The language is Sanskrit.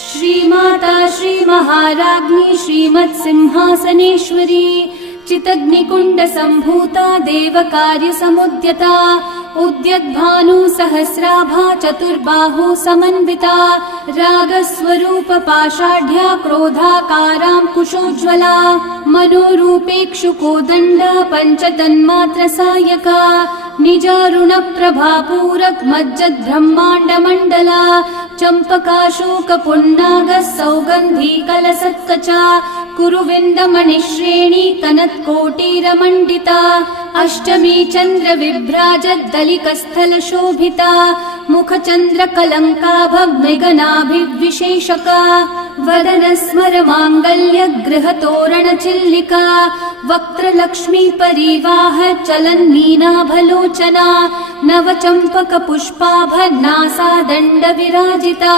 श्रीमाता श्रीमहाराज्ञी श्रीमत्सिंहासनेश्वरी चितग्निकुण्ड सम्भूता देवकार्यसमुद्यता उद्यद्भानु सहस्राभा चतुर्बाहु समन्विता रागस्वरूप पाषाढ्या क्रोधाकारां कुशोज्ज्वला मनोरूपेक्षुकोदण्ड पञ्चतन्मात्र सायका निजारुणप्रभापूरक मज्जद्ब्रह्माण्डमण्डला चम्पकाशोकपुन्नाग सौगन्धी कलसत्कचा कुरुविन्दमणिश्रेणी कनत्कोटिरमण्डिता अष्टमी चन्द्रविभ्राजद्दलिकस्थलशोभिता मुखचन्द्रकलङ्काभमृगनाभिविशेषका वदनस्मरमाङ्गल्य गृहतोरणचिल्लिका वक्त्रलक्ष्मी परिवाह चलन्नीनाभलोचना नवचम्पकपुष्पाभनासा दण्डविराजिता